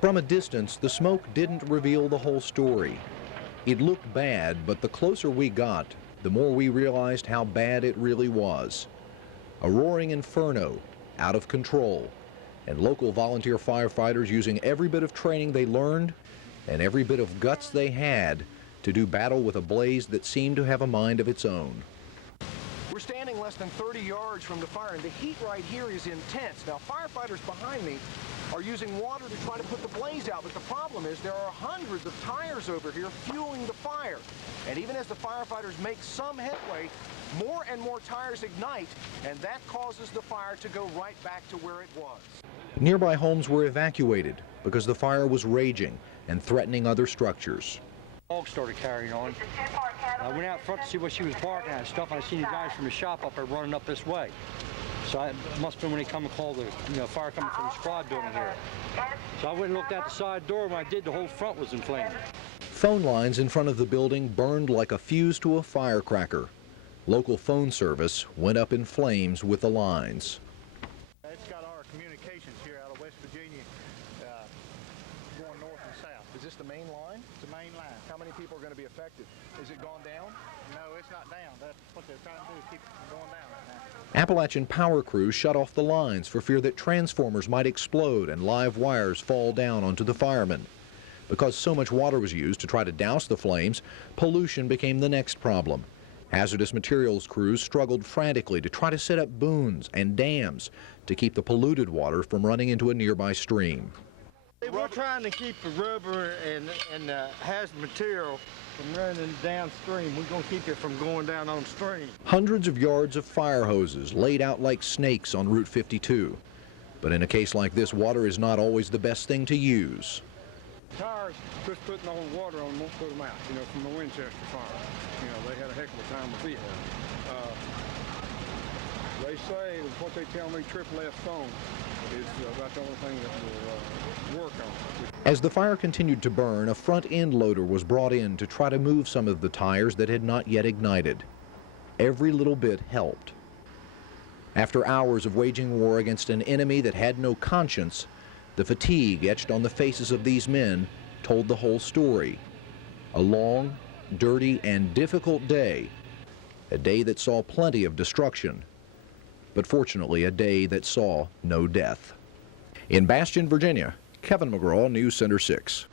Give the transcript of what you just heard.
From a distance, the smoke didn't reveal the whole story. It looked bad, but the closer we got, the more we realized how bad it really was. A roaring inferno, out of control, and local volunteer firefighters using every bit of training they learned and every bit of guts they had to do battle with a blaze that seemed to have a mind of its own. We're standing less than 30 yards from the fire, and the heat right here is intense. Now, firefighters behind me are using water to try to put the blaze out, but the problem is there are hundreds of tires over here fueling the fire. And even as the firefighters make some headway, more and more tires ignite, and that causes the fire to go right back to where it was. Nearby homes were evacuated because the fire was raging and threatening other structures. Dog started carrying on. I went out front to see what she was barking at and stuff, and I seen the guys from the shop up there running up this way. So it must have been when they come and called the fire coming from the squad building here. So I went and looked out the side door. When I did, the whole front was in flames. Phone lines in front of the building burned like a fuse to a firecracker. Local phone service went up in flames with the lines. It's got our communications here out of West Virginia going north and south. Is this the main line? It's the main line. How many people are going to be affected? Is it gone down? No, it's not down. That's what they're trying to do, is keep it from going down right now. Appalachian power crews shut off the lines for fear that transformers might explode and live wires fall down onto the firemen. Because so much water was used to try to douse the flames, pollution became the next problem. Hazardous materials crews struggled frantically to try to set up booms and dams to keep the polluted water from running into a nearby stream. We're trying to keep the rubber and hazardous material from running downstream. We're going to keep it from going down on stream. Hundreds of yards of fire hoses laid out like snakes on Route 52. But in a case like this, water is not always the best thing to use. Tires, just putting on water on won't put them out, from the Winchester fire. They had a heck of a time with it. They say, what they tell me, triple F foam is about the only thing that will work on it. As the fire continued to burn, a front-end loader was brought in to try to move some of the tires that had not yet ignited. Every little bit helped. After hours of waging war against an enemy that had no conscience, the fatigue etched on the faces of these men told the whole story. A long, dirty, and difficult day. A day that saw plenty of destruction, but fortunately a day that saw no death. In Bastion, Virginia, Kevin McGraw, News Center 6.